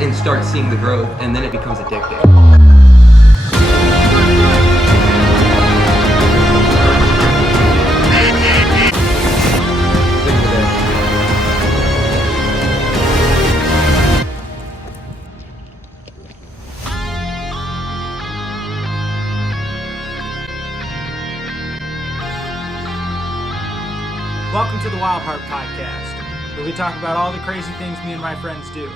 and start seeing the growth, and then it becomes addicting. Welcome to the WildHeart Podcast, where we talk about all the crazy things me and my friends do.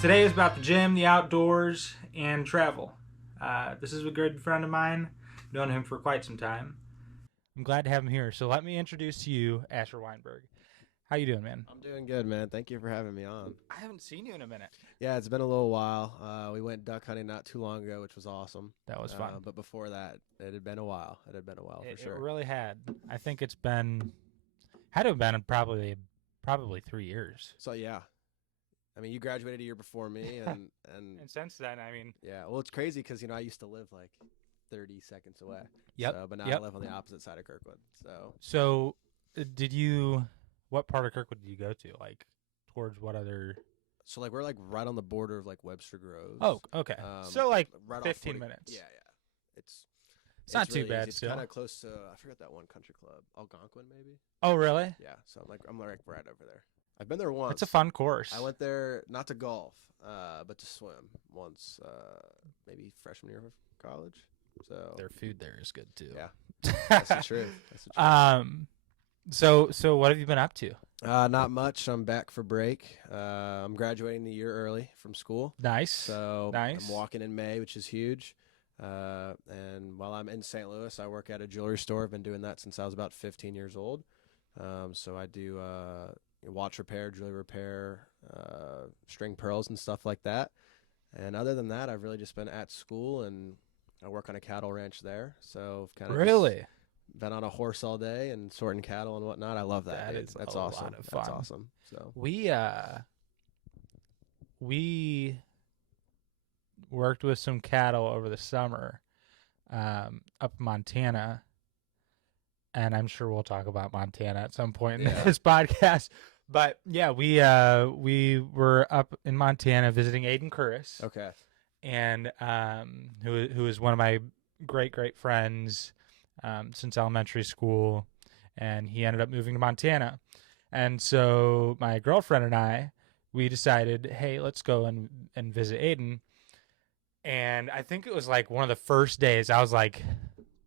Today is about the gym, the outdoors, and travel. This is a good friend of mine. I've known him for quite some time. I'm glad to have him here. So let me introduce to you Asher Weinberg. How you doing, man? I'm doing good, man. Thank you for having me on. I haven't seen you in a minute. Yeah, it's been a little while. We went duck hunting not too long ago, which was awesome. That was fun. But before that, it had been a while. For sure. It really had. I think it's been... Had to have been probably 3 years. So yeah, I mean, you graduated a year before me, and since then, I mean, yeah. Well, it's crazy because I used to live like 30 seconds away. Yep. So, but now I live on the opposite side of Kirkwood. So what part of Kirkwood did you go to? Like towards what other? So like we're like right on the border of like Webster Groves. Oh, okay. So like right 15 minutes. Yeah. It's not really too bad. Easy. It's Still kind of close to, I forget that one country club, Algonquin maybe. Oh, really? Yeah. So I'm like right over there. I've been there once. It's a fun course. I went there not to golf, but to swim once, maybe freshman year of college. So their food there is good too. Yeah, that's the truth. So what have you been up to? Not much. I'm back for break. I'm graduating a year early from school. Nice. So nice. I'm walking in May, which is huge. And while I'm in St. Louis, I work at a jewelry store. I've been doing that since I was about 15 years old. So I do watch repair, jewelry repair, string pearls and stuff like that. And other than that, I've really just been at school, and I work on a cattle ranch there. So I've kind of really been on a horse all day and sorting cattle and whatnot. I love that. That's awesome. Lot of fun. That's awesome. So we worked with some cattle over the summer up in Montana, and I'm sure we'll talk about Montana at some point in this podcast. But yeah, we were up in Montana visiting Aiden Curris. Okay. And who is one of my great friends since elementary school, and he ended up moving to Montana. And so my girlfriend and I, we decided, hey, let's go and visit Aiden. And I think it was like one of the first days I was like,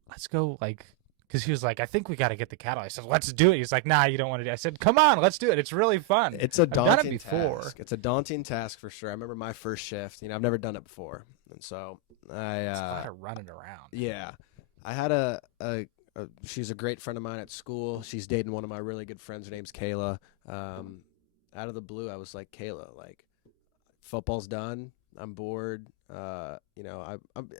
let's go, like, because he was like, I think we got to get the cattle. I said, let's do it. He's like, nah, you don't want to do it. I said, come on, let's do it. It's really fun. It's a daunting I've done it before. task. It's a daunting task for sure. I remember my first shift. I've never done it before. And so it's a lot of running around. Yeah. I had she's a great friend of mine at school. She's dating one of my really good friends. Her name's Kayla. Out of the blue, I was like, Kayla, like, football's done. I'm bored. And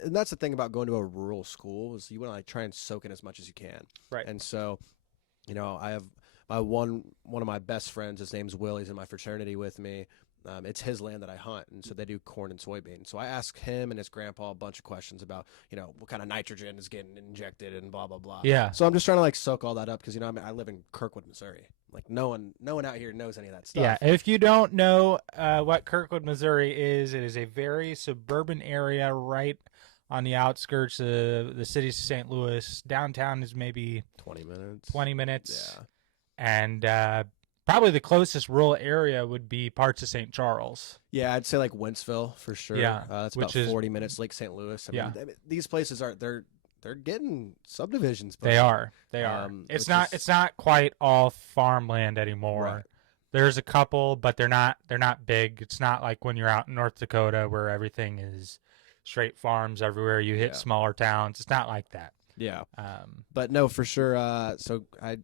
that's the thing about going to a rural school is you want to like try and soak in as much as you can. Right. And so, I have my one of my best friends. His name's Will. He's in my fraternity with me. It's his land that I hunt, and so they do corn and soybeans. So I ask him and his grandpa a bunch of questions about, what kind of nitrogen is getting injected and blah blah blah. Yeah. So I'm just trying to like soak all that up because I live in Kirkwood, Missouri. Like no one out here knows any of that stuff. Yeah. If you don't know what Kirkwood, Missouri is, it is a very suburban area right on the outskirts of the city of St. Louis. Downtown is maybe 20 minutes. 20 minutes. Yeah. And probably the closest rural area would be parts of St. Charles. Yeah, I'd say like Wentzville for sure. Yeah, that's about 40 minutes. Lake St. Louis. I mean, these places they're getting subdivisions. They are. It's not quite all farmland anymore. Right. There's a couple, but they're not big. It's not like when you're out in North Dakota where everything is straight farms everywhere. You hit smaller towns. It's not like that. Yeah. But no, for sure. So I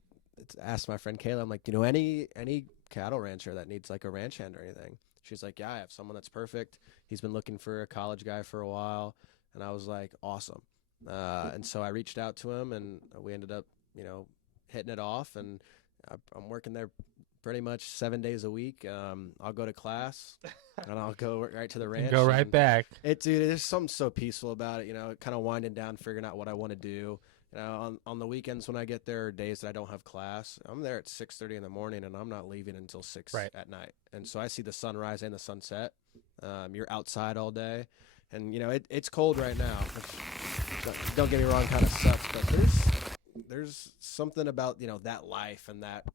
asked my friend Kayla, I'm like, any cattle rancher that needs like a ranch hand or anything? She's like, yeah, I have someone that's perfect. He's been looking for a college guy for a while. And I was like, awesome. And so I reached out to him, and we ended up, hitting it off. And I'm working there pretty much 7 days a week. I'll go to class, and I'll go right to the ranch. Go right back. Dude, there's something so peaceful about it. Kind of winding down, figuring out what I want to do. On the weekends when I get there, or days that I don't have class, I'm there at 6:30 in the morning, and I'm not leaving until 6 at night. And so I see the sunrise and the sunset, You're outside all day, and it's cold right now. Don't get me wrong, kind of sucks, but there's something about that life and that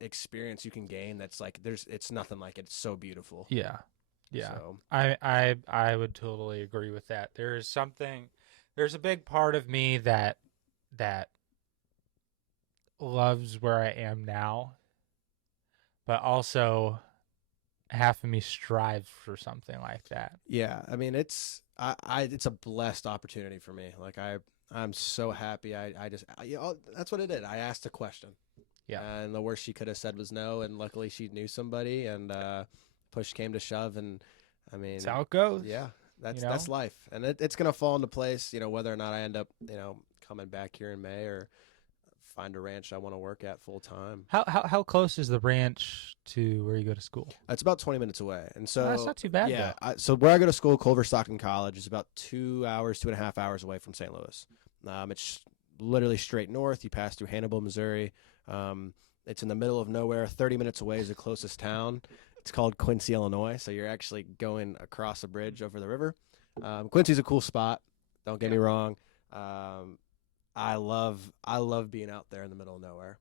experience you can gain that's like it's nothing like it. It's so beautiful. Yeah. So, I would totally agree with that. There's a big part of me that loves where I am now, but also half of me strives for something like that. yeah, I mean it's a blessed opportunity for me. Like I'm so happy. That's what it did. I asked a question. Yeah. And the worst she could have said was no, and luckily she knew somebody, and push came to shove, and I mean That's how it goes. yeah, that's life, and it's gonna fall into place. Whether or not I end up coming back here in May or find a ranch I want to work at full time. How close is the ranch to where you go to school? It's about 20 minutes away, and so That's not too bad. yeah. So where I go to school, Culver Stockton College, is about 2.5 hours away from St. Louis. It's literally straight north. You pass through Hannibal, Missouri. It's in the middle of nowhere. 30 minutes away is the closest town. It's called Quincy, Illinois. So you're actually going across a bridge over the river. Quincy's a cool spot. Don't get me wrong. I love being out there in the middle of nowhere.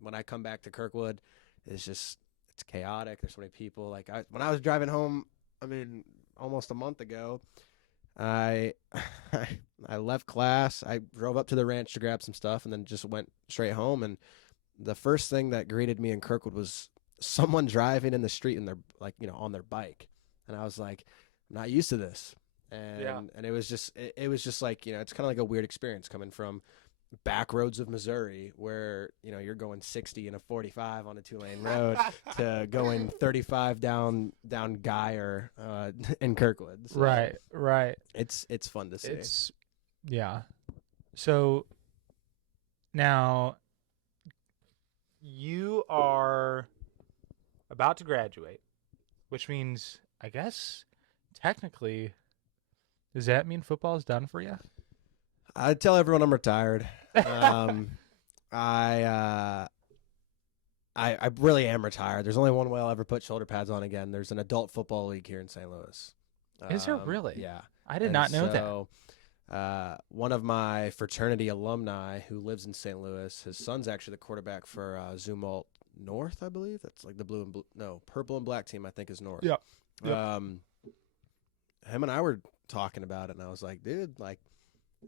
When I come back to Kirkwood, it's chaotic. There's so many people. Like when I was driving home, I mean, almost a month ago, I left class. I drove up to the ranch to grab some stuff, and then just went straight home. And the first thing that greeted me in Kirkwood was someone driving in the street and they're on their bike, and I was like, I'm not used to this. And it was just like it's kind of like a weird experience coming from back roads of Missouri where you're going 60 in a 45 on a 2-lane road to going 35 down Geyer in Kirkwood. So Right. It's fun to see. Yeah. So now you are about to graduate, which means I guess technically, does that mean football is done for you? I tell everyone I'm retired. I really am retired. There's only one way I'll ever put shoulder pads on again. There's an adult football league here in St. Louis. Is there really? Yeah. I did not know that. One of my fraternity alumni who lives in St. Louis, his son's actually the quarterback for Zumwalt North, I believe. That's like the purple and black team, I think, is North. Yeah. Him and I were talking about it, and I was like, dude, like,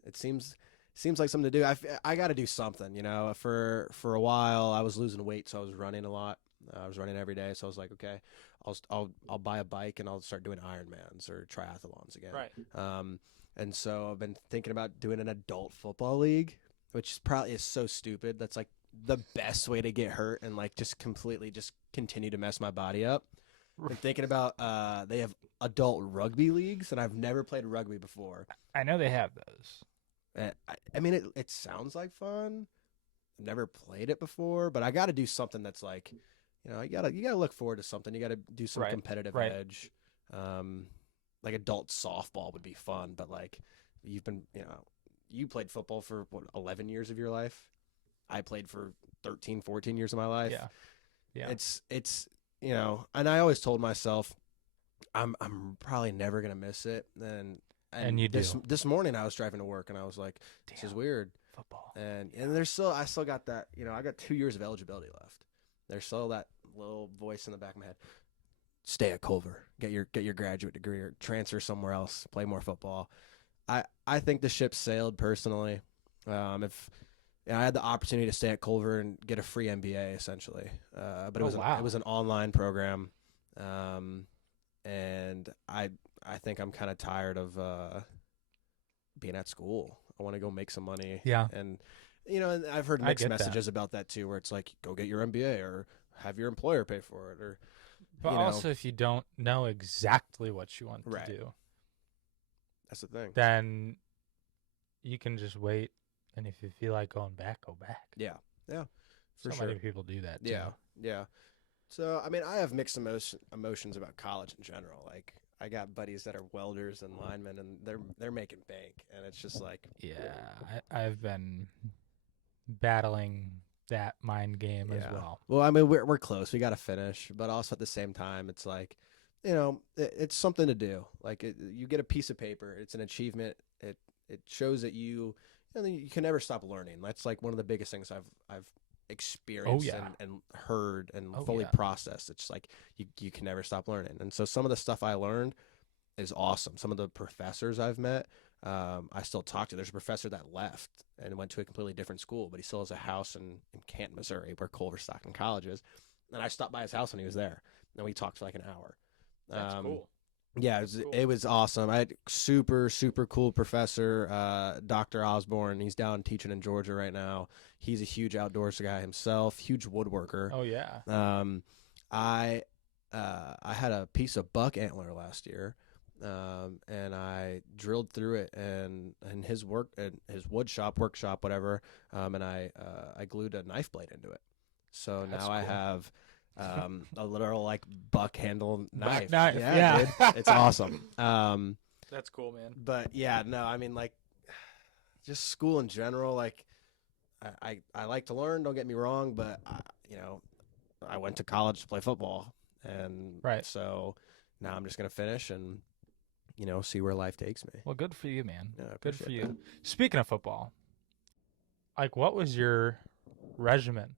it seems like something to do. I got to do something, For a while, I was losing weight, so I was running a lot. I was running every day, so I was like, okay, I'll buy a bike and I'll start doing Ironmans or triathlons again. Right. And so I've been thinking about doing an adult football league, which probably is so stupid. That's like the best way to get hurt and like just completely just continue to mess my body up. I'm thinking about they have adult rugby leagues, and I've never played rugby before. I know they have those. I mean, it sounds like fun. I've never played it before, but I got to do something that's like, you gotta look forward to something. You got to do some competitive edge. Like adult softball would be fun, but like you've been, you played football for 11 years of your life. I played for 13, 14 years of my life. Yeah. It's and I always told myself I'm probably never going to miss it. And you this morning I was driving to work and I was like, this is weird. Football. And I still got that, I got 2 years of eligibility left. There's still that little voice in the back of my head. Stay at Culver, get your graduate degree or transfer somewhere else, play more football. I think the ship sailed personally. If I had the opportunity to stay at Culver and get a free MBA essentially, but it was an online program, and I think I'm kind of tired of being at school. I want to go make some money. Yeah, and and I've heard mixed messages about that too, where it's like go get your MBA or have your employer pay for it, or. But also, if you don't know exactly what you want to do, that's the thing. Then you can just wait, and if you feel like going back, go back. Yeah, for sure. Many people do that too. Yeah. So I mean, I have mixed emotions about college in general. Like I got buddies that are welders and linemen, and they're making bank, and it's just like I've been battling that mind game as well. Well, I mean, we're close. We got to finish, but also at the same time, it's like it's something to do. Like you get a piece of paper. It's an achievement. It shows that you can never stop learning. That's like one of the biggest things I've experienced and heard and fully processed. It's like you can never stop learning. And so some of the stuff I learned is awesome. Some of the professors I've met, I still talk to. There's a professor that left and went to a completely different school, but he still has a house in Canton, Missouri, where Culver Stockton College is. And I stopped by his house when he was there, and we talked for like an hour. That's cool. Yeah, it was awesome. I had super, super cool professor, Dr. Osborne. He's down teaching in Georgia right now. He's a huge outdoors guy himself, huge woodworker. Oh, yeah. I had a piece of buck antler last year, and I drilled through it and his wood shop, workshop, whatever, and I glued a knife blade into it. So now I have a literal like buck handle knife. Yeah. Dude, it's awesome. That's cool, man. But yeah, no, I mean, like, just school in general. Like, I like to learn. Don't get me wrong, but I went to college to play football, and so now I'm just gonna finish and see where life takes me. Well, good for you, man. Yeah, good for you. Speaking of football, like, what was your regimen?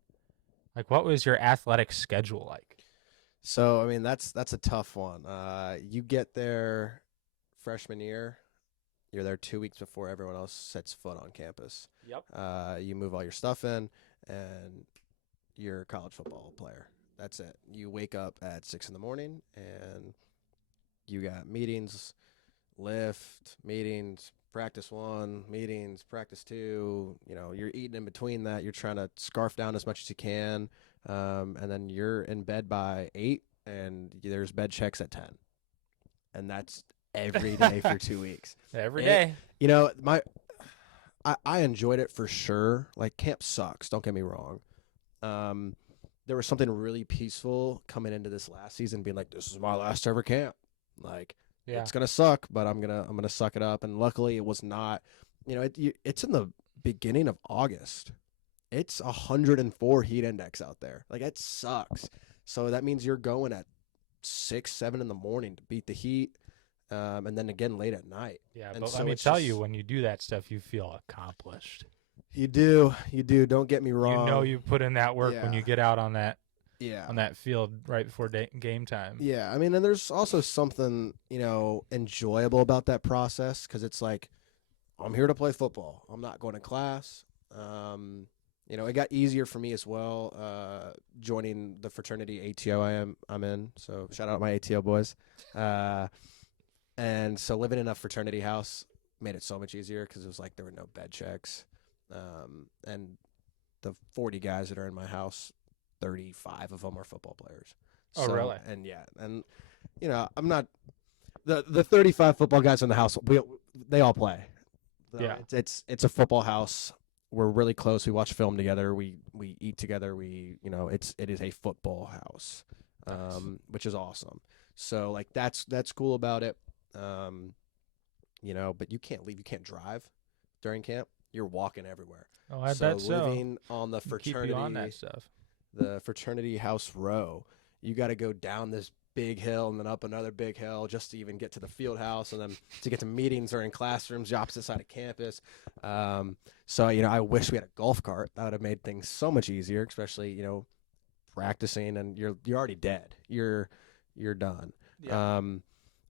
Like, what was your athletic schedule like? So, I mean, that's a tough one. You get there freshman year, you're there 2 weeks before everyone else sets foot on campus. Yep. You move all your stuff in, and you're a college football player. That's it. You wake up at 6 in the morning, and you got meetings, lift, meetings, practice 1, meetings, practice 2. You're eating in between that. You're trying to scarf down as much as you can, and then you're in bed by 8, and there's bed checks at 10, and that's every day for 2 weeks. Every day. I enjoyed it for sure. Like, camp sucks. Don't get me wrong. There was something really peaceful coming into this last season, being like, this is my last ever camp. Like, it's gonna suck, but I'm gonna suck it up. And luckily, it was not. It's in the beginning of August. It's 104 heat index out there. Like, it sucks. So that means you're going at 6, 7 in the morning to beat the heat, and then again late at night. Yeah, and but so let me tell you, when you do that stuff, you feel accomplished. You do. Don't get me wrong. You put in that work when you get out on that. Yeah. On that field right before game time. Yeah, I mean, and there's also something, enjoyable about that process, because it's like, I'm here to play football. I'm not going to class. It got easier for me as well, joining the fraternity ATO I'm in. So shout out my ATO boys. And so living in a fraternity house made it so much easier, because it was like there were no bed checks. And the 40 guys that are in my house, 35 of them are football players. Oh, really? And I'm not the 35 football guys in the house. They all play. Yeah, it's a football house. We're really close. We watch film together. We eat together. It is a football house, nice. Which is awesome. So like that's cool about it. But you can't leave. You can't drive during camp. You're walking everywhere. Oh, I bet so. Living on the fraternity, keep you on that stuff. The fraternity house row, you got to go down this big hill and then up another big hill just to even get to the field house, and then to get to meetings or in classrooms the opposite side of campus. So I wish we had a golf cart. That would have made things so much easier, especially practicing, and you're already dead. You're done. Yeah.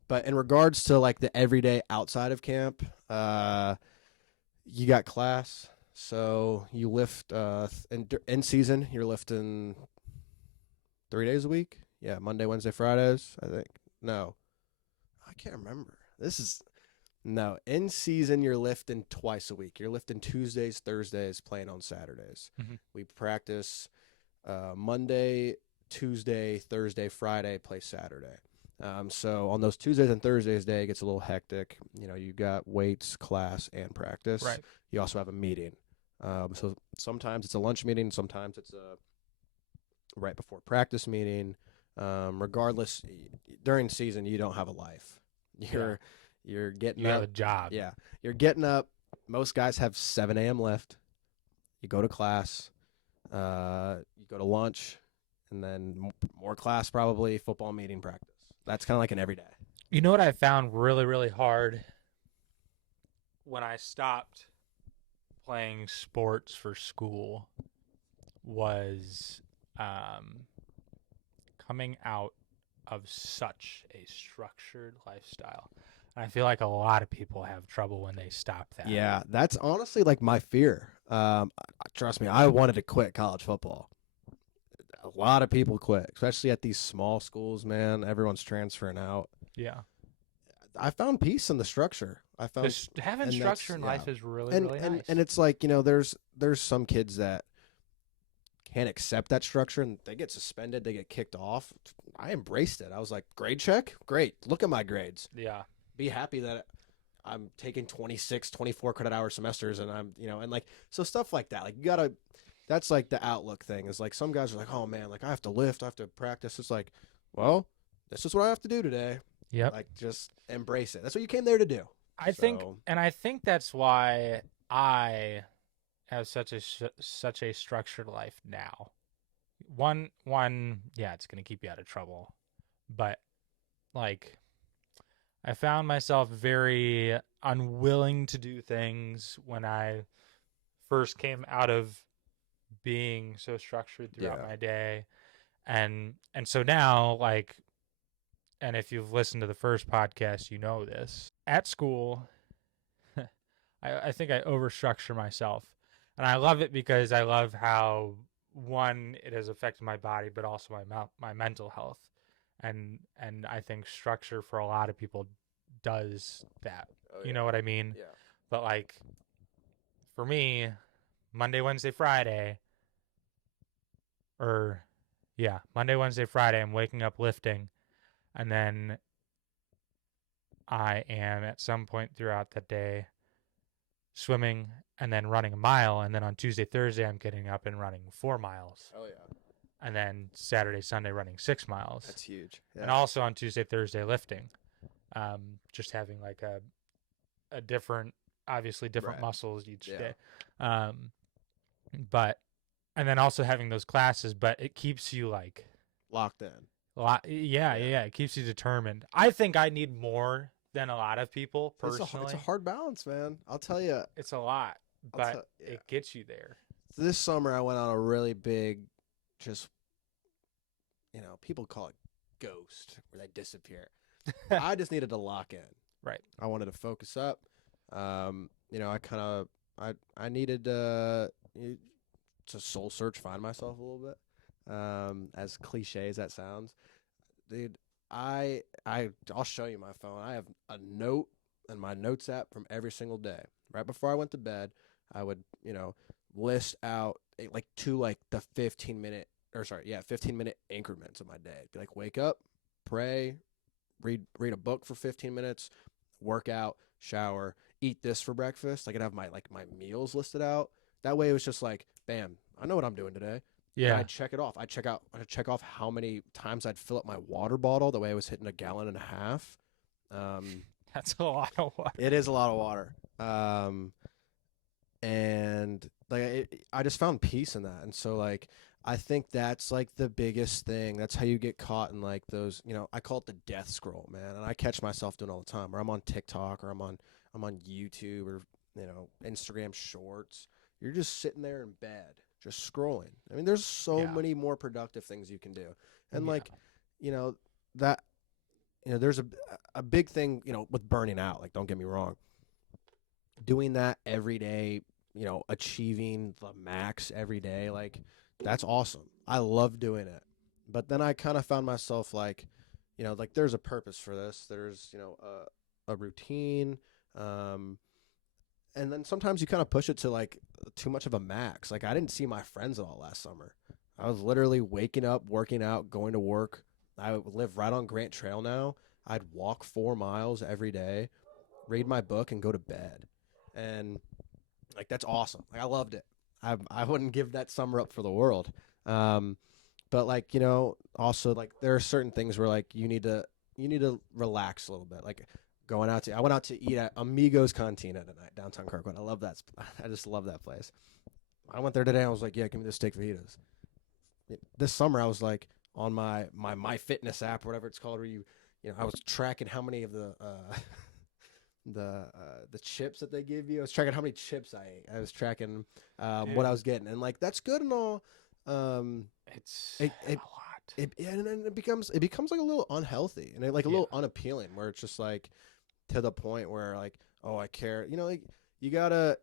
But in regards to like the everyday outside of camp, you got class. So you lift in season. You're lifting 3 days a week. Yeah, Monday, Wednesday, Fridays. I think no, I can't remember. In season. You're lifting twice a week. You're lifting Tuesdays, Thursdays, playing on Saturdays. Mm-hmm. We practice Monday, Tuesday, Thursday, Friday. Play Saturday. So on those Tuesdays and Thursdays, day gets a little hectic. You got weights, class, and practice. Right. You also have a meeting. So sometimes it's a lunch meeting. Sometimes it's a right before practice meeting. Regardless, during season, you don't have a life. You're getting up. You up. have a job. Yeah. You're getting up. Most guys have 7 a.m. lift. You go to class. You go to lunch. And then more class, probably football meeting, practice. that's kind of like an everyday. You know what I found really, really hard when I stopped playing sports for school was coming out of such a structured lifestyle. And I feel like a lot of people have trouble when they stop that. Yeah, that's honestly like my fear. Trust me, I wanted to quit college football. A lot of people quit, especially at these small schools, man. Everyone's transferring out. Yeah. I found peace in the structure. I found Having and structure in that's- life is really, really nice. and it's like, you know, there's some kids that can't accept that structure and they get suspended, they get kicked off. I embraced it. I was like, grade check? Great. Look at my grades. Yeah. Be happy that I'm taking 26, 24 credit hour semesters and I'm, you know, and like, so stuff like that. Like, you gotta, that's like the outlook thing is like, some guys are like, oh man, like I have to lift, I have to practice. It's like, well, this is what I have to do today. Yep. Like, just embrace it. That's what you came there to do. I think that's why I have such a structured life now. One, yeah, it's gonna keep you out of trouble, but like, I found myself very unwilling to do things when I first came out of being so structured throughout my day, and so now, like, and if you've listened to the first podcast, you know this. At school, I think I overstructure myself. And I love it because I love how, one, it has affected my body, but also my mental health. And I think structure for a lot of people does that. Oh, You know what I mean? Yeah. But like, for me, Monday, Wednesday, Friday, Monday, Wednesday, Friday, I'm waking up lifting. And then I am at some point throughout the day swimming and then running a mile. And then on Tuesday, Thursday, I'm getting up and running 4 miles. Oh, yeah. And then Saturday, Sunday, running 6 miles. That's huge. Yeah. And also on Tuesday, Thursday, lifting. Just having like a different, obviously different muscles each day. But, and then also having those classes, but it keeps you like locked in. Yeah. It keeps you determined. I think I need more than a lot of people personally. It's a hard balance, man. I'll tell you. It's a lot, but it gets you there. This summer, I went on a really big, just, you know, people call it ghost, where they disappear. I just needed to lock in. Right. I wanted to focus up. You know, I needed to soul search, find myself a little bit. As cliche as that sounds, dude, I'll show you my phone. I have a note in my notes app from every single day. Right before I went to bed, I would, you know, list out the 15 minute increments of my day. Be like, wake up, pray, read a book for 15 minutes, work out, shower, eat this for breakfast. I could have my meals listed out. That way it was just like, bam, I know what I'm doing today. Yeah. I'd check it off. I'd check off how many times I'd fill up my water bottle. The way I was hitting 1.5 gallons. That's a lot of water. It is a lot of water. And like I just found peace in that. And so like I think that's like the biggest thing. That's how you get caught in like those, you know, I call it the death scroll, man. And I catch myself doing it all the time. Or I'm on TikTok or I'm on YouTube or, you know, Instagram Shorts. You're just sitting there in bed, just scrolling. I mean, there's so many more productive things you can do. And like, you know, that, you know, there's a big thing, you know, with burning out. Like, don't get me wrong. Doing that every day, you know, achieving the max every day, like, that's awesome. I love doing it. But then I kind of found myself like, you know, like there's a purpose for this. There's, you know, a routine. And then sometimes you kind of push it to like too much of a max. Like I didn't see my friends at all last summer. I was literally waking up, working out, going to work. I live right on Grant Trail now. I'd walk 4 miles every day, read my book, and go to bed. And like that's awesome. Like I loved it. I wouldn't give that summer up for the world. But like, you know, also like there are certain things where like you need to relax a little bit. Like I went out to eat at Amigos Cantina tonight, downtown Kirkwood. I love that. I just love that place. I went there today. I was like, yeah, give me the steak fajitas. This summer I was like on my fitness app or whatever it's called, where you I was tracking how many of the the chips that they give you. I was tracking how many chips I ate. I was tracking what I was getting, and like that's good and all. It's It a lot. And then it becomes like a little unhealthy and like a little unappealing, where it's just like to the point where like, oh, I care. Like you gotta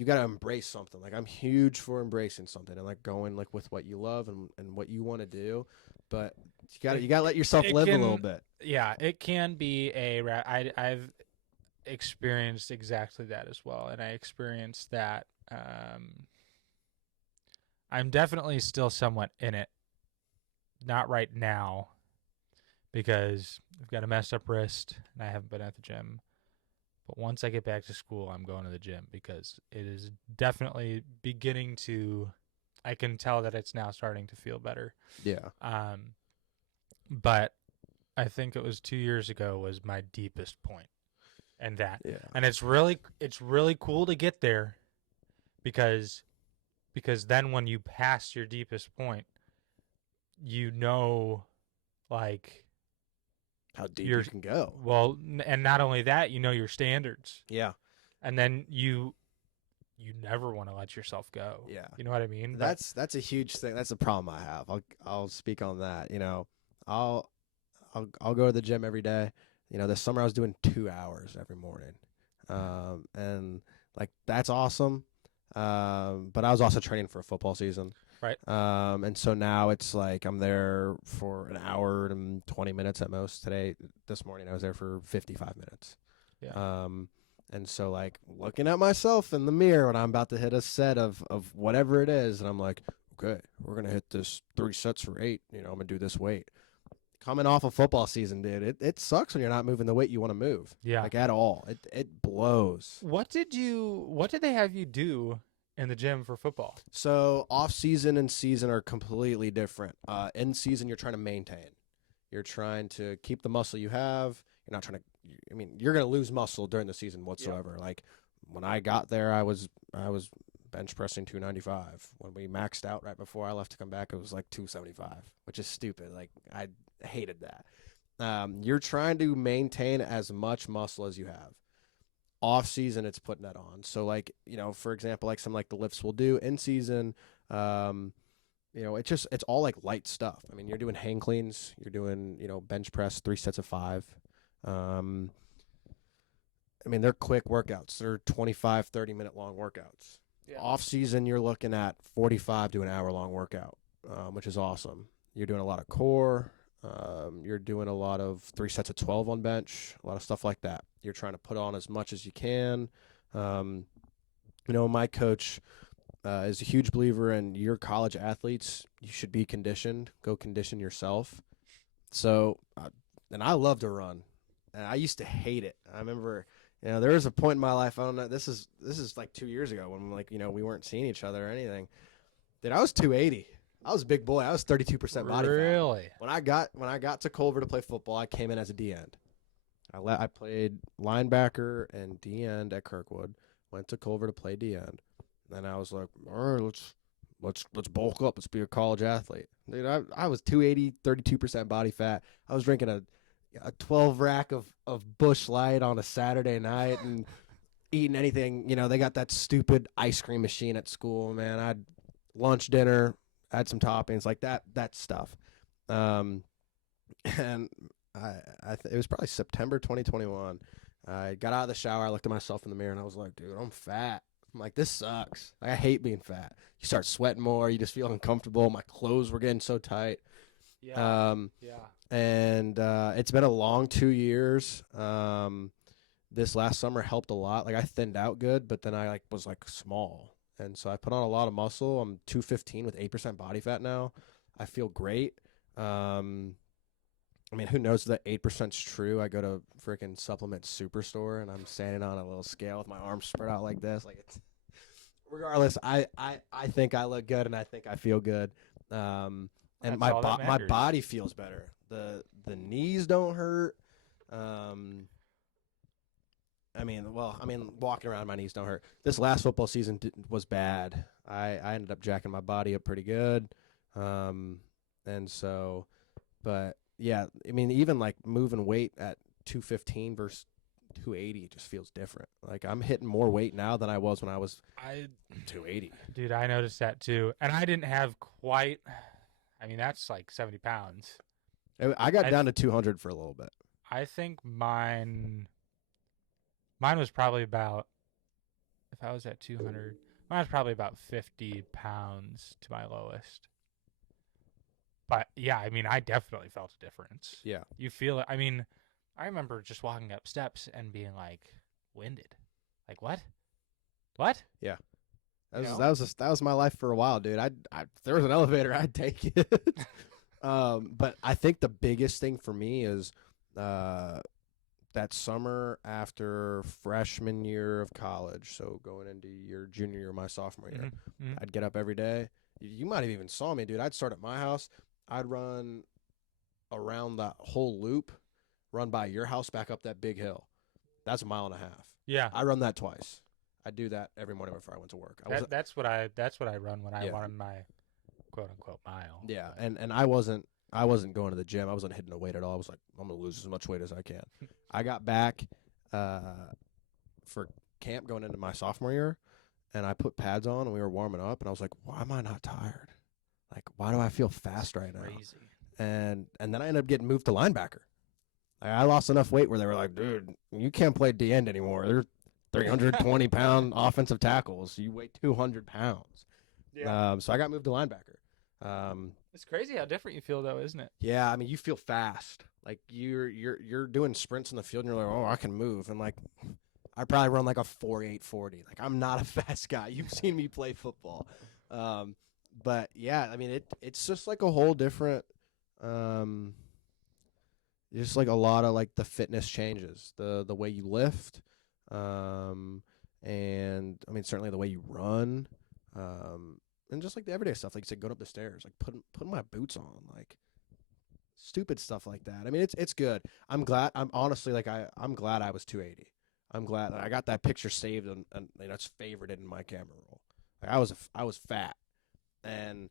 embrace something. Like I'm huge for embracing something and like going like with what you love and what you want to do, but you gotta let yourself live a little bit. Yeah, it can be I've experienced exactly that as well, and I experienced that. I'm definitely still somewhat in it. Not right now, because I've got a messed up wrist and I haven't been at the gym. But once I get back to school, I'm going to the gym because it is definitely beginning to. I can tell that it's now starting to feel better. Yeah. But I think it was 2 years ago was my deepest point, and it's really cool to get there, because then when you pass your deepest point, like how deep you can go. Well, and not only that, your standards. Yeah. And then you never want to let yourself go. Yeah. You know what I mean? That's a huge thing. That's a problem I have. I'll speak on that. I'll go to the gym every day. This summer I was doing 2 hours every morning. And like that's awesome. But I was also training for a football season. Right. And so now it's like I'm there for an hour and 20 minutes at most. This morning I was there for 55 minutes. Yeah. And so like looking at myself in the mirror when I'm about to hit a set of whatever it is, and I'm like, okay, we're gonna hit this 3 sets for 8. I'm gonna do this weight. Coming off a football season, dude, it sucks when you're not moving the weight you want to move. Yeah. Like at all. It blows. What did they have you do in the gym for football? So off season and season are completely different. In season, you're trying to maintain. You're trying to keep the muscle you have. You're not trying to. You're going to lose muscle during the season whatsoever. Yeah. Like when I got there, I was bench pressing 295. When we maxed out right before I left to come back, it was like 275, which is stupid. Like I hated that. You're trying to maintain as much muscle as you have. Off season, it's putting that on. So like, for example, like some like the lifts we'll do in season, it's all like light stuff. You're doing hang cleans, you're doing, bench press, 3 sets of 5. They're quick workouts. They're 25, 30-minute long workouts. Yeah. Off season, you're looking at 45 to an hour long workout, which is awesome. You're doing a lot of core. You're doing a lot of 3 sets of 12 on bench, a lot of stuff like that. You're trying to put on as much as you can. My coach is a huge believer in your college athletes. You should be conditioned. Go condition yourself. So, and I love to run, and I used to hate it. I remember, there was a point in my life. I don't know. This is like 2 years ago when we weren't seeing each other or anything. Dude, I was 280. I was a big boy. I was 32% body fat. Really? When I got to Culver to play football, I came in as a D end. I played linebacker and D end at Kirkwood. Went to Culver to play D end. Then I was like, all right, let's bulk up. Let's be a college athlete. Dude, I was 280, 32% body fat. I was drinking a 12 rack of Busch Light on a Saturday night and eating anything. They got that stupid ice cream machine at school, man. I'd lunch, dinner, add some toppings like that stuff. And it was probably September 2021. I got out of the shower. I looked at myself in the mirror and I was like, dude, I'm fat. I'm like, this sucks. I hate being fat. You start sweating more. You just feel uncomfortable. My clothes were getting so tight. Yeah. And it's been a long 2 years. This last summer helped a lot. Like I thinned out good, but then I was small. And so I put on a lot of muscle. I'm 215 with 8% body fat now. I feel great. Who knows if that 8%'s true? I go to freaking Supplement Superstore and I'm standing on a little scale with my arms spread out like this. Regardless, I think I look good and I think I feel good. And my body feels better. The knees don't hurt. Walking around, my knees don't hurt. This last football season was bad. I ended up jacking my body up pretty good. But yeah, I mean, even like moving weight at 215 versus 280 just feels different. Like I'm hitting more weight now than I was when I was 280. Dude, I noticed that too. And I didn't have quite, I mean, that's like 70 pounds. I got down to 200 for a little bit. I think mine was probably about, if I was at 200, mine was probably about 50 pounds to my lowest. But yeah, I mean, I definitely felt a difference. Yeah. You feel it. I mean, I remember just walking up steps and being like winded. Like, what? What? Yeah. You know? That was my life for a while, dude. If there was an elevator, I'd take it. But I think the biggest thing for me is that summer after freshman year of college, so going into your junior year, my sophomore year, Mm-hmm. I'd get up every day. You might have even saw me, dude. I'd start at my house. I'd run around that whole loop, run by your house, back up that big hill. That's 1.5 miles. Yeah. I run that twice. I do that every morning before I went to work. That's what I run when I Yeah. run my quote unquote mile. Yeah, and I wasn't going to the gym. I wasn't hitting a weight at all. I was like, I'm gonna lose as much weight as I can. I got back for camp going into my sophomore year, and I put pads on and we were warming up, and I was like, why am I not tired? Like, why do I feel fast right now? Crazy. And then I ended up getting moved to linebacker. I lost enough weight where they were like, dude, you can't play D end anymore. They're 320-pound offensive tackles. You weigh 200 pounds. Yeah. So I got moved to linebacker. It's crazy how different you feel though, isn't it? Yeah, I mean, you feel fast. Like you're doing sprints in the field, and you're like, oh, I can move. And like, I probably run like a 4.840. Like, I'm not a fast guy. You've seen me play football. But yeah, I mean, it's just like a whole different. Just like a lot of like the fitness changes, the way you lift, and I mean certainly the way you run, and just like the everyday stuff, like you said, going up the stairs, like putting my boots on, like stupid stuff like that. I mean, it's good. I'm glad. I'm honestly like I'm glad I was 280. I'm glad I got that picture saved and you know, it's favorited in my camera roll. Like I was fat, and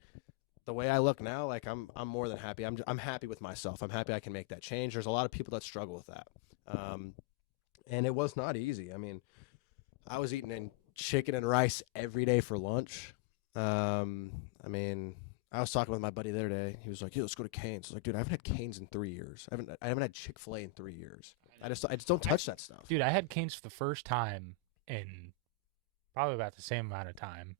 the way I look now, like I'm more than happy. I'm happy with myself. I'm happy I can make that change. There's a lot of people that struggle with that, and it was not easy. I mean, I was eating chicken and rice every day for lunch. I mean, I was talking with my buddy the other day. He was like, "Yeah, let's go to Cane's." I was like, "Dude, I haven't had Cane's in 3 years. I haven't had Chick-fil-A in 3 years. I just don't touch that stuff." Dude, I had Cane's for the first time in probably about the same amount of time,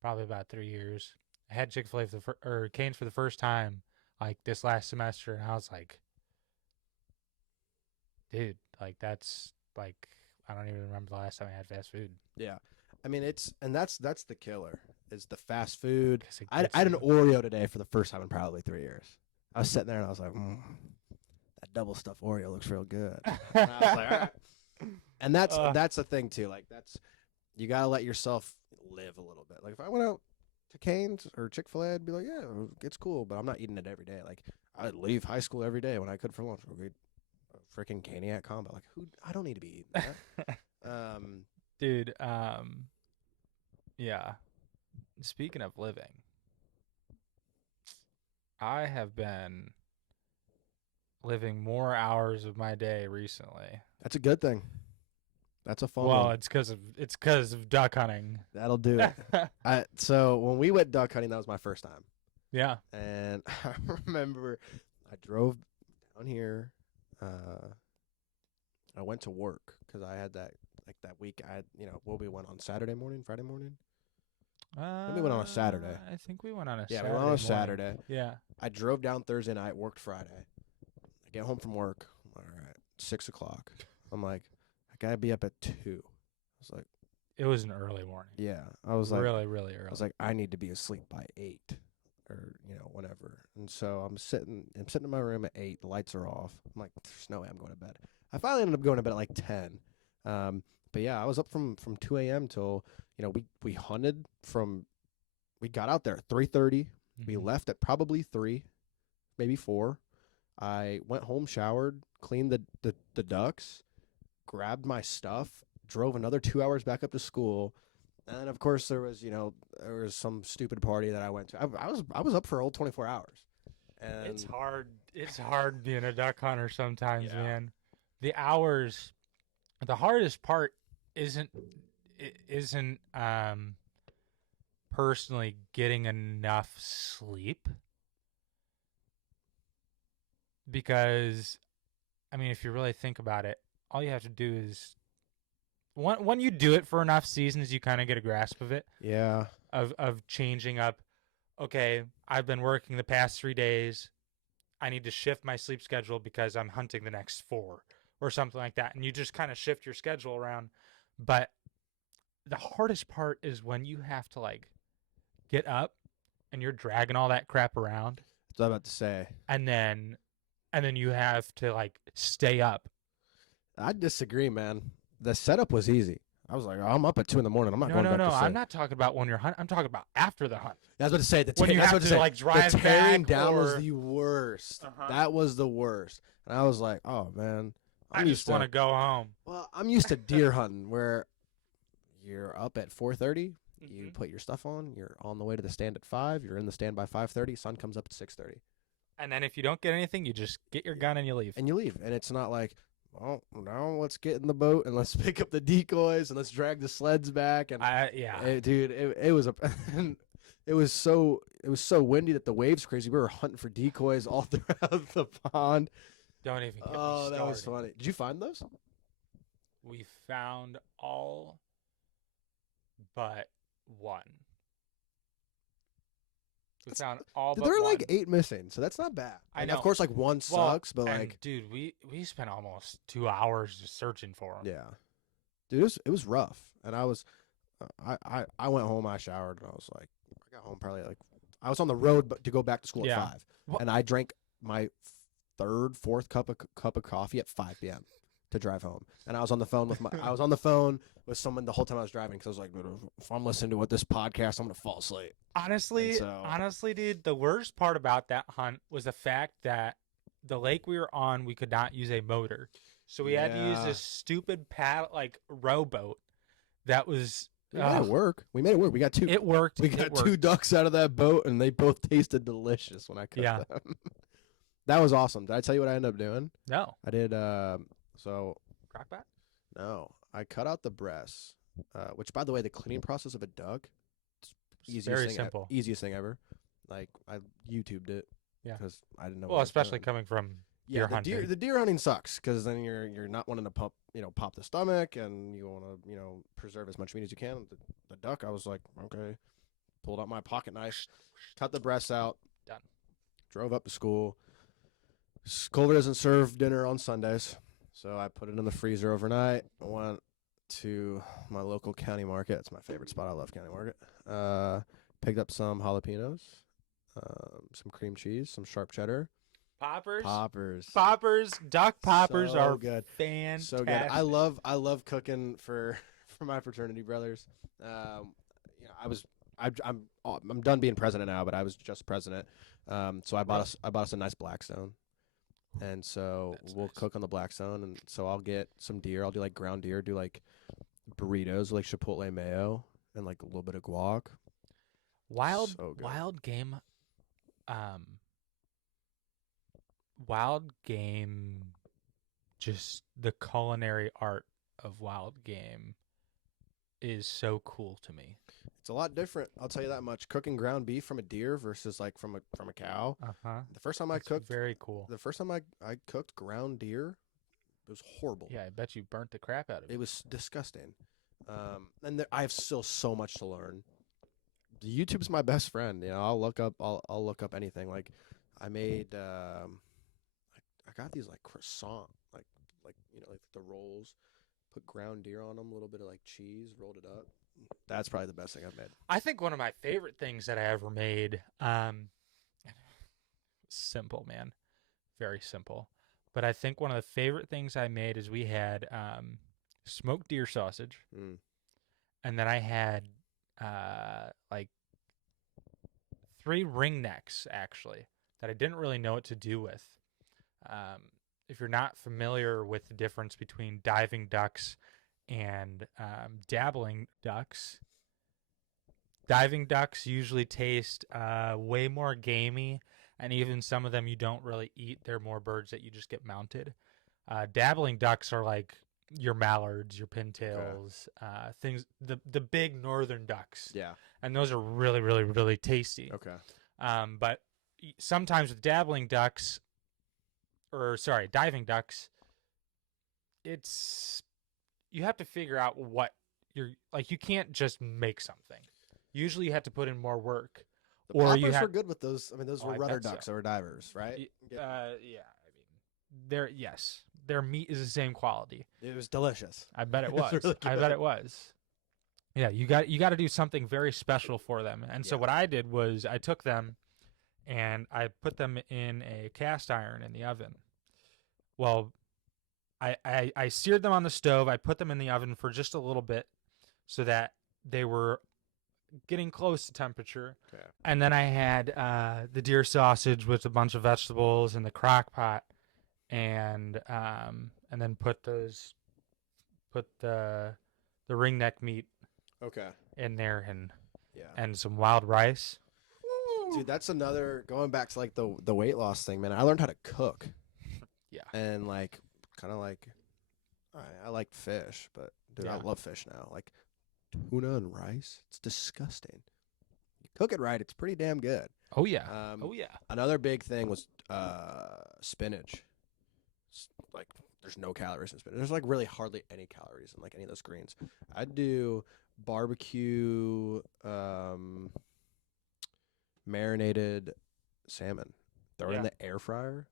probably about 3 years. I had Chick-fil-A or Cane's for the first time like this last semester, and I was like, dude, like that's like I don't even remember the last time I had fast food. Yeah, I mean that's the killer is the fast food. 'Cause it I gets had an you. Oreo today for the first time in probably 3 years. I was sitting there and I was like, that double stuffed Oreo looks real good. And I was like, all right. And that's the thing too. Like you gotta let yourself live a little bit. Like if I went out to Cane's or Chick-fil-A, I'd be like, yeah, it's cool, but I'm not eating it every day. Like I'd leave high school every day when I could for lunch. We'd eat a freaking Caniac combo. Like I don't need to be eating that. Dude, yeah. Speaking of living, I have been living more hours of my day recently. That's a good thing. That's a fun Well, one. it's because of duck hunting. That'll do it. So when we went duck hunting, that was my first time. Yeah. And I remember I drove down here. I went to work because I had that week. We went on Saturday morning, Friday morning. We went on a Saturday. I think we went on a Yeah, Saturday. we went on a morning. Saturday. Yeah. I drove down Thursday night, worked Friday. I get home from work. All right, 6 o'clock. I'm like, I gotta be up at 2. I was like, It was an early morning. yeah. I was like, really, really early. I was like, I need to be asleep by 8 or, whatever. And so I'm sitting in my room at 8. The lights are off. I'm like, there's no way I'm going to bed. I finally ended up going to bed at like 10. But yeah, I was up from 2 a.m. till, we hunted we got out there at 3:30. We Mhm. left at probably 3, maybe 4. I went home, showered, cleaned the ducks, grabbed my stuff, drove another 2 hours back up to school. And then, of course, there was some stupid party that I went to. I was up for a whole 24 hours. And It's hard. It's hard being a duck hunter sometimes, Yeah. man. The hours, the hardest part isn't personally getting enough sleep, because I mean, if you really think about it, all you have to do is when you do it for enough seasons, you kind of get a grasp of it, Yeah. of changing up. Okay, I've been working the past 3 days. I need to shift my sleep schedule because I'm hunting the next 4 or something like that. And you just kind of shift your schedule around. But the hardest part is when you have to like get up and you're dragging all that crap around, That's what I'm about to say. and then you have to like stay up. I disagree, man. The setup was easy. I was like, oh, I'm up at 2 a.m. I'm not going back to sleep. I'm not talking about when you're hunting. I'm talking about after the hunt. I was about to say When you that's have what to say. like drive The tearing back down was or- the worst. Uh-huh. That was the worst. And I was like, oh man, I just want to go home. Well, I'm used to deer hunting where you're up at 4:30. You Mhm. put your stuff on. You're on the way to the stand at 5. You're in the stand by 5:30. Sun comes up at 6:30, And then if you don't get anything, you just get your gun and you leave. and you leave. And it's not like, well, now let's get in the boat and let's pick up the decoys and let's drag the sleds back. And dude, it was a. It was so windy that the waves were crazy. We were hunting for decoys all throughout the pond. Don't even get me Oh, started. that was funny. Did you find those? We found all but one. We found all but There are one. like 8 missing, so that's not bad. I Like, know. Of course, like one Well, sucks, but and, like, dude, we spent almost 2 hours just searching for them. yeah, dude, it was rough. And I was, I went home, I showered, and I was like, I got home probably like, I was on the road to go back to school Yeah. at 5, What- and I drank my 3rd, 4th cup of coffee at 5 p.m. to drive home. And I was on the phone with someone the whole time I was driving because I was like, if I'm listening to this podcast, I'm gonna fall asleep. Honestly, And so- honestly, dude, the worst part about that hunt was the fact that the lake we were on, we could not use a motor, so we had to use Yeah. this stupid rowboat. That was We made it work. We made it work. We got 2. It worked. We it got worked. 2 ducks out of that boat, and they both tasted delicious when I cooked Yeah. them. That was awesome. Did I tell you what I ended up doing? No, I did. So crockpot. no, I cut out the breasts. Which, by the way, the cleaning process of a duck, It's very thing, simple. easiest thing ever. Like I YouTubed it. Yeah. Because I didn't know. Well, what I was especially doing. coming from Yeah, deer hunting. the deer hunting sucks because then you're not wanting to pop the stomach, and you want to preserve as much meat as you can. The duck, I was like, okay, pulled out my pocket knife, cut the breasts out, Done. drove up to school. Culver doesn't serve dinner on Sundays, so I put it in the freezer overnight. I went to my local county market. It's my favorite spot. I love county market. Picked up some jalapenos, some cream cheese, some sharp cheddar. Poppers, duck poppers So are good. fantastic. So good. I love cooking for my fraternity brothers. I'm done being president now, but I was just president. So I bought us a nice Blackstone, and so That's we'll nice. cook on the Blackstone. And so I'll get some deer. I'll do like ground deer. Do like burritos with like chipotle mayo and like a little bit of guac. Wild So good. wild game. Wild game. Just the culinary art of wild game is so cool to me. It's a lot different. I'll tell you that much. Cooking ground beef from a deer versus like from a cow. The first time I cooked, very cool. the first time I cooked ground deer, it was horrible. Yeah, I bet you burnt the crap out of it. It was disgusting. And I have still so much to learn. YouTube's my best friend. I'll look up anything. Like I made I got these like croissant, like the rolls, put ground deer on them, a little bit of like cheese, rolled it up. That's probably the best thing I've made. I think one of my favorite things that I ever made, simple, man, very simple. But I think one of the favorite things I made is we had smoked deer sausage, Mm. and then I had like 3 ring necks actually that I didn't really know what to do with. If you're not familiar with the difference between diving ducks and dabbling ducks, diving ducks usually taste way more gamey and even some of them you don't really eat. They're more birds that you just get mounted. Dabbling ducks are like your mallards, your pintails, things, the big northern ducks. Yeah. And those are really, really, really tasty. Okay. But sometimes with diving ducks, you have to figure out what you're like. You can't just make something. Usually you have to put in more work. The or poppers you have, were good with those. I mean, those were I rudder bet so. ducks that were divers, right? Yeah. Their meat is the same quality. It was delicious. I bet it was. Really I bet it was. Yeah, you got to do something very special for them. And so what I did was I took them and I put them in a cast iron in the oven. Well, I seared them on the stove. I put them in the oven for just a little bit so that they were getting close to temperature. Okay. And then I had the deer sausage with a bunch of vegetables in the crock pot, and then put the ringneck meat in there and some wild rice. Dude, that's another, going back to like the weight loss thing, man. I learned how to cook. Yeah. And like kind of like I like fish, but dude, I love fish now. Like tuna and rice, it's disgusting. You cook it right, it's pretty damn good. Oh yeah. Another big thing was spinach. Like there's no calories in spinach. There's like really hardly any calories in like any of those greens. I'd do barbecue marinated salmon. Throw it in the air fryer.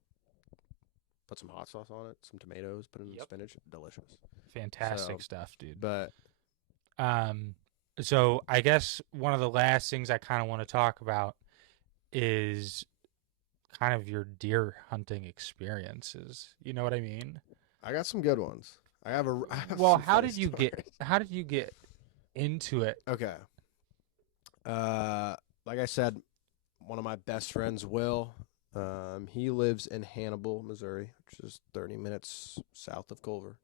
Put some hot sauce on it, some tomatoes, put in the spinach. Delicious. Fantastic stuff, dude. But so I guess one of the last things I kind of want to talk about is kind of your deer hunting experiences. You know what I mean? I got some good ones. I have well, how did you get into it? Okay. Like I said, one of my best friends, Will, he lives in Hannibal, Missouri, which is 30 minutes south of Culver.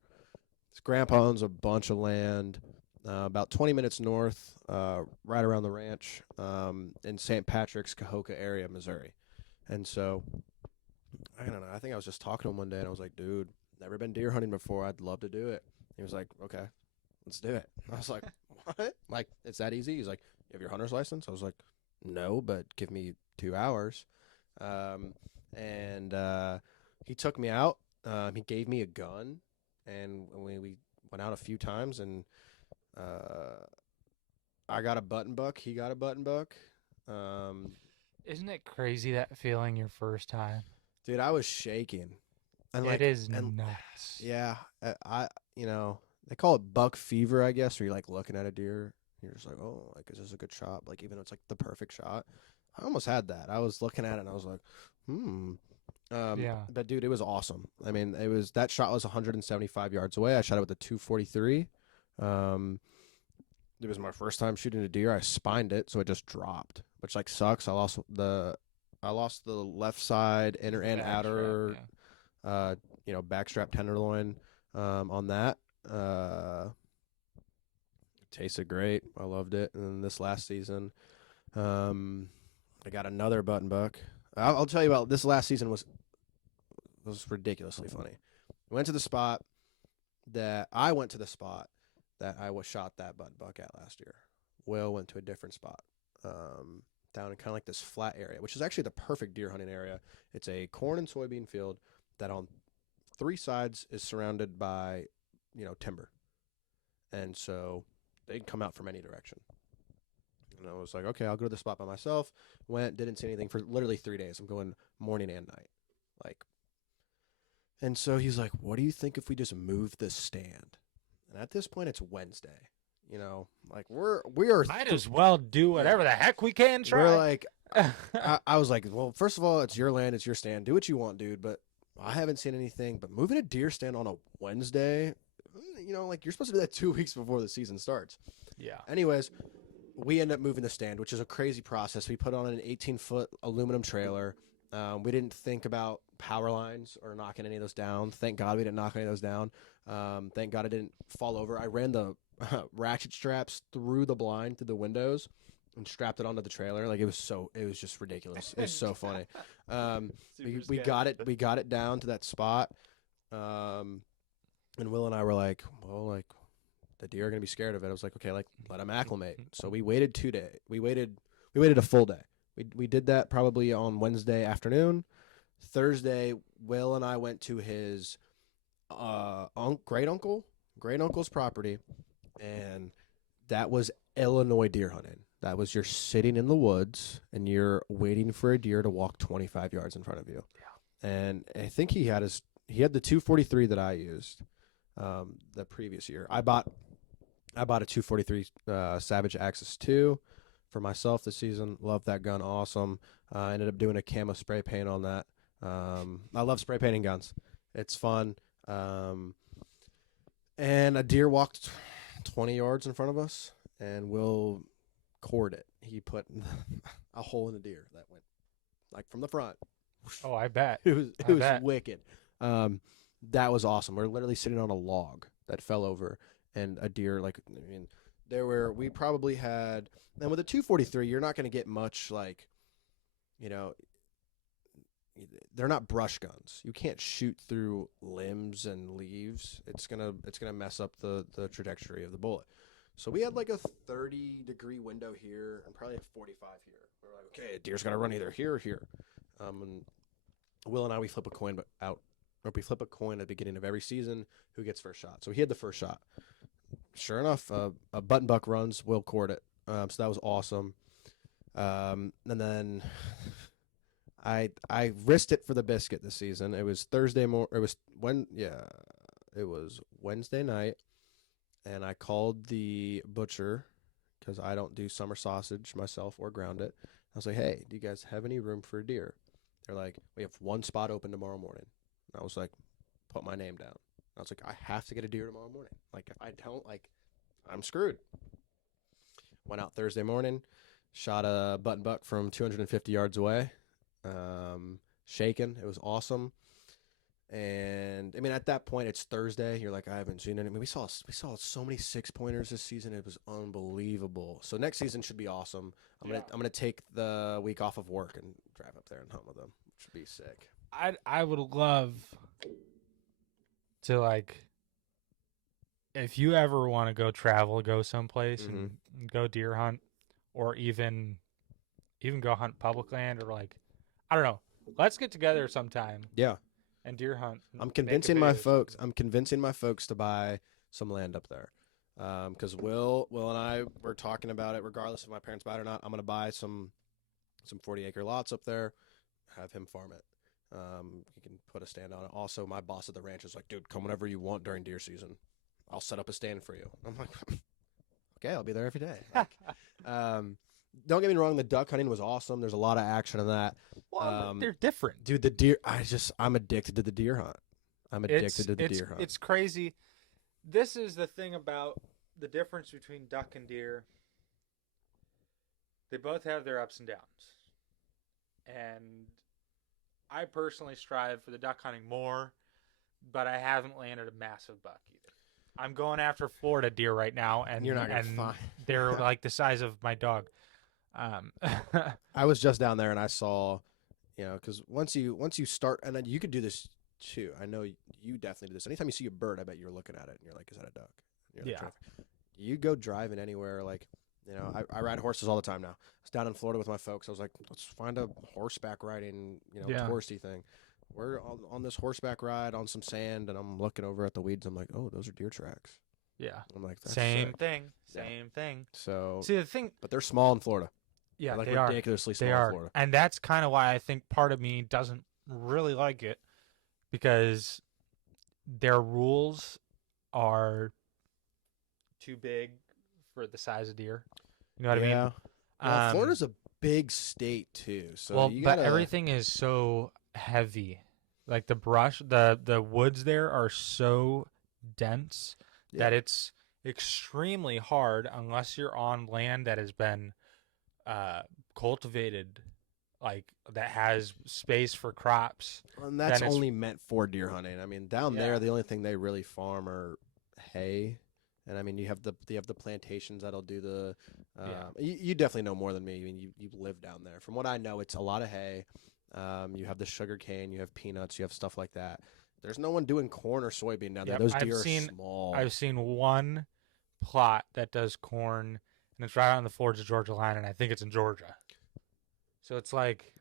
His grandpa owns a bunch of land about 20 minutes north, right around the ranch, in St. Patrick's, Cahokia area, Missouri. And so, I don't know, I think I was just talking to him one day, and I was like, dude, never been deer hunting before. I'd love to do it. He was like, okay, let's do it. I was like, what? Like, it's that easy? He's like, you have your hunter's license? I was like, no, but give me 2 hours. He took me out. He gave me a gun, and we went out a few times, and I got a button buck. He got a button buck. Isn't it crazy, that feeling your first time? Dude, I was shaking. And it is nuts. Yeah, they call it buck fever, I guess, where you're like looking at a deer. You're just like, oh, like, is this a good shot? Like, even though it's like the perfect shot. I almost had that. I was looking at it and I was like, But dude, it was awesome. I mean, that shot was 175 yards away. I shot it with a 243. It was my first time shooting a deer. I spined it, so it just dropped, which like sucks. I lost the left side inner and outer, backstrap tenderloin on that. Tasted great. I loved it. And then this last season, I got another button buck. I'll tell you about this last season was ridiculously funny. I went to the spot that I was shot that button buck at last year. Will went to a different spot down in kind of like this flat area, which is actually the perfect deer hunting area. It's a corn and soybean field that on 3 sides is surrounded by, timber. And so they can come out from any direction. And I was like, okay, I'll go to the spot by myself. Went, didn't see anything for literally 3 days. I'm going morning and night. And so he's like, what do you think if we just move the stand? And at this point, it's Wednesday. We are might as well do whatever the heck we can try. We're like, I was like, well, first of all, it's your land, it's your stand. Do what you want, dude. But I haven't seen anything. But moving a deer stand on a Wednesday, you're supposed to do that 2 weeks before the season starts. Yeah. Anyways, we end up moving the stand, which is a crazy process. We put on an 18-foot aluminum trailer. We didn't think about power lines or knocking any of those down. Thank God we didn't knock any of those down. Thank God it didn't fall over. I ran the ratchet straps through the blind, through the windows, and strapped it onto the trailer. Like it was just ridiculous. It was so funny. We got it down to that spot. And Will and I were like, well, like the deer are gonna be scared of it. I was like, okay, like let them acclimate. So we waited 2 days. We waited a full day. We did that probably on Wednesday afternoon. Thursday, Will and I went to his great uncle's property, and that was Illinois deer hunting. That was you're sitting in the woods and you're waiting for a deer to walk 25 yards in front of you. Yeah. And I think he had the 243 that I used the previous year. I bought a 243 Savage Axis 2 for myself this season. Loved that gun. Awesome. I ended up doing a camo spray paint on that. I love spray painting guns. It's fun. And a deer walked 20 yards in front of us, and Will cored it. He put a hole in the deer that went like from the front. Oh, I bet. It was wicked. That was awesome. We're literally sitting on a log that fell over, and a deer, like, I mean, we probably had, and with a 243, you're not going to get much, like, you know, they're not brush guns. You can't shoot through limbs and leaves. It's gonna mess up the trajectory of the bullet. So we had like a 30-degree window here and probably a 45 here. We're like, okay, a deer's got to run either here or here. And Will and I, we flip a coin at the beginning of every season who gets first shot. So he had the first shot. Sure enough, a button buck runs. Will cored it. So that was awesome. And then I risked it for the biscuit this season. It was it was Wednesday night. And I called the butcher because I don't do summer sausage myself or ground it. I was like, hey, do you guys have any room for a deer? They're like, we have one spot open tomorrow morning. And I was like, put my name down. I was like, I have to get a deer tomorrow morning. Like, if I don't, like, I'm screwed. Went out Thursday morning, shot a button buck from 250 yards away. Shaken. It was awesome. And I mean, at that point, it's Thursday. You're like, I haven't seen any. I mean, we saw so many 6-pointers this season. It was unbelievable. So next season should be awesome. I'm gonna take the week off of work and drive up there and hunt with them, which would be sick. I would love to, like, if you ever want to go someplace and go deer hunt, or even go hunt public land, or like, I don't know. Let's get together sometime. Yeah. And deer hunt. I'm convincing my folks to buy some land up there, because Will and I were talking about it. Regardless if my parents buy it or not, I'm gonna buy some 40-acre lots up there, have him farm it. He can put a stand on it. Also, my boss at the ranch is like, dude, come whenever you want during deer season. I'll set up a stand for you. I'm like, okay, I'll be there every day. Like, don't get me wrong, the duck hunting was awesome. There's a lot of action in that. Well, they're different. Dude, the deer, I'm addicted to the deer hunt. It's crazy. This is the thing about the difference between duck and deer. They both have their ups and downs. And I personally strive for the duck hunting more, but I haven't landed a massive buck either. I'm going after Florida deer right now, and you're not gonna find. They're like the size of my dog. I was just down there and I saw, because once you start, and then you could do this too. I know you definitely do this. Anytime you see a bird, I bet you're looking at it and you're like, is that a duck? Yeah. You go driving anywhere, like, I ride horses all the time now. I was down in Florida with my folks. I was like, let's find a horseback riding, touristy thing. We're on this horseback ride on some sand, and I'm looking over at the weeds. I'm like, oh, those are deer tracks. Yeah. I'm like, that's same sick. thing. So see the thing, but they're small in Florida. Yeah, they're they like ridiculously small in Florida. And that's kind of why I think part of me doesn't really like it, because their rules are too big for the size of deer. You know what I mean? Well, Florida's a big state too, so but everything is so heavy. Like the brush, the woods there are so dense that it's extremely hard unless you're on land that has been cultivated, like that has space for crops. And that's only meant for deer hunting. I mean, down there, the only thing they really farm are hay And I mean, you have the plantations that'll do the. You definitely know more than me. I mean, you live down there. From what I know, it's a lot of hay. You have the sugar cane, you have peanuts, you have stuff like that. There's no one doing corn or soybean down there. Those deer are small. I've seen one plot that does corn, and it's right on the Florida Georgia line, and I think it's in Georgia. So it's like,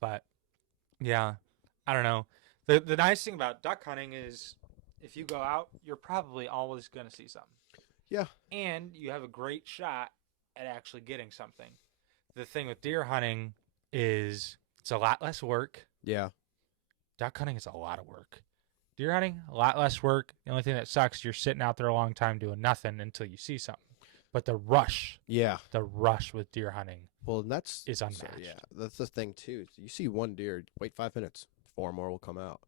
but yeah, I don't know. The nice thing about duck hunting is if you go out, you're probably always going to see something. Yeah. And you have a great shot at actually getting something. The thing with deer hunting is it's a lot less work. Yeah. Duck hunting is a lot of work. Deer hunting, a lot less work. The only thing that sucks, you're sitting out there a long time doing nothing until you see something. But the rush with deer hunting, is unmatched. So, yeah, that's the thing too. You see one deer, wait 5 minutes, 4 more will come out.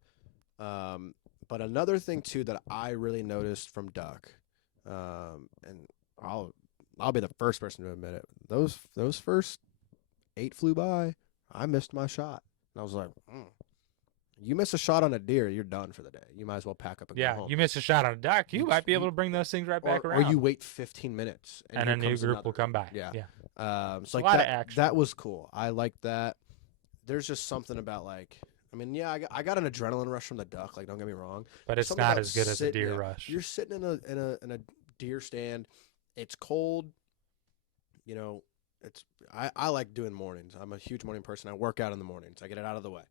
But another thing too that I really noticed from duck, and I'll be the first person to admit it. Those first 8 flew by. I missed my shot, and I was like, You miss a shot on a deer, you're done for the day. You might as well pack up and go home. You miss a shot on a duck, you might be able to bring those things right back around. Or you wait 15 minutes. And a new group will come by. Yeah. So like a lot of action. That was cool. I like that. There's just something about I got an adrenaline rush from the duck, don't get me wrong. But it's not as good as a deer rush. You're sitting in a deer stand. It's cold. I like doing mornings. I'm a huge morning person. I work out in the mornings. I get it out of the way.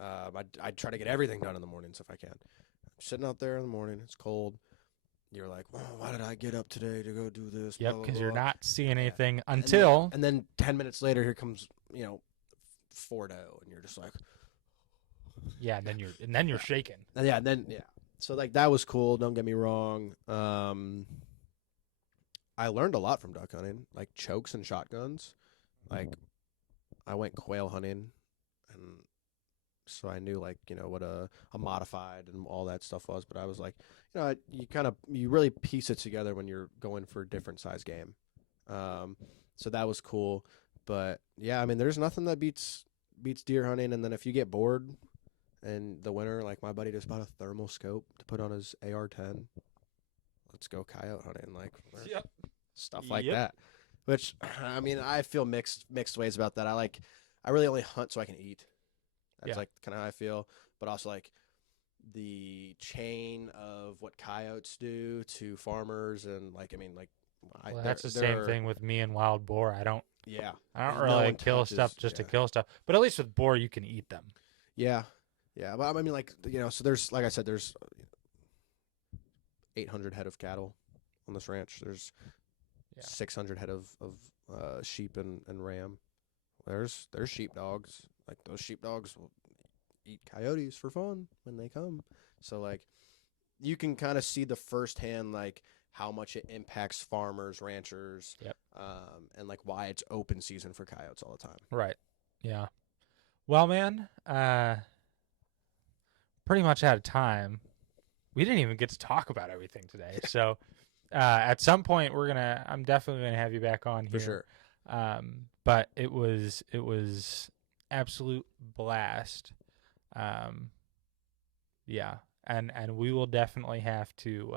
I try to get everything done in the mornings if I can. I'm sitting out there in the morning. It's cold. You're like, well, why did I get up today to go do this? Yep, because you're not seeing anything until. And then 10 minutes later, here comes, Ford O, and you're just like. Yeah, and then you're shaking. So that was cool. Don't get me wrong. I learned a lot from duck hunting, like chokes and shotguns. I went quail hunting, and so I knew what a modified and all that stuff was. But I was like, you really piece it together when you're going for a different size game. So that was cool. But yeah, I mean, there's nothing that beats deer hunting. And then if you get bored in the winter, like my buddy just bought a thermal scope to put on his AR-10. Let's go coyote hunting, stuff like that. Which, I mean, I feel mixed ways about that. I really only hunt so I can eat. That's kind of how I feel. But also the chain of what coyotes do to farmers and that's the same thing with me and wild boar. I don't really kill stuff just to kill stuff. But at least with boar, you can eat them. Yeah. Yeah. But I mean, so there's, like I said, there's 800 head of cattle on this ranch. There's 600 head of sheep and ram. There's sheepdogs. Those sheepdogs will eat coyotes for fun when they come. So you can kind of see the firsthand how much it impacts farmers, ranchers, and why it's open season for coyotes all the time. Right. Yeah. Well, man, pretty much out of time. We didn't even get to talk about everything today. So at some point I'm definitely gonna have you back on here. For sure. But it was absolute blast. And we will definitely have to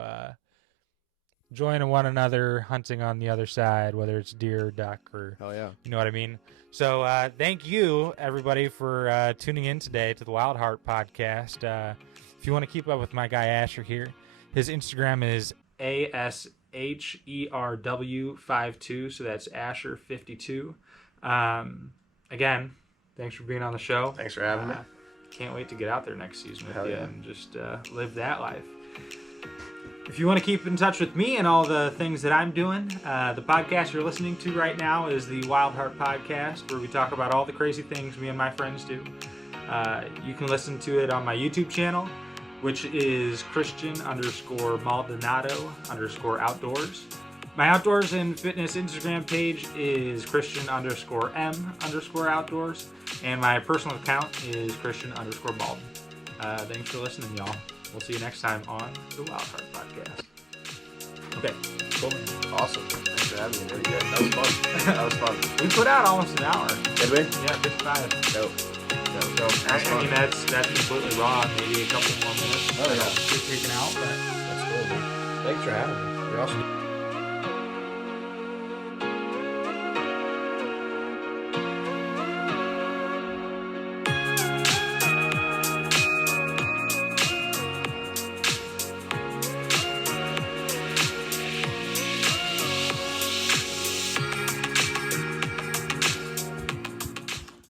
join one another hunting on the other side, whether it's deer, duck, or you know what I mean. So thank you everybody for tuning in today to the WildHeart Podcast. If you want to keep up with my guy Asher here, his Instagram is ASHERW52, so that's Asher52. Again, thanks for being on the show. Thanks for having me. Can't wait to get out there next season with you and just live that life. If you want to keep in touch with me and all the things that I'm doing, the podcast you're listening to right now is the WildHeart Podcast, where we talk about all the crazy things me and my friends do. You can listen to it on my YouTube channel, which is Christian_Maldonado_outdoors. My outdoors and fitness Instagram page is Christian_M_outdoors. And my personal account is Christian_Malden. Thanks for listening, y'all. We'll see you next time on the WildHeart Podcast. Okay, cool. Awesome. Thanks for having me. Really good. That was fun. We put out almost an hour. Did we? Yeah, 55. Dope. I mean, that's completely raw. Maybe a couple more minutes. Oh, yeah. Get taken out, but that's cool, dude. Thanks for having me. You're awesome.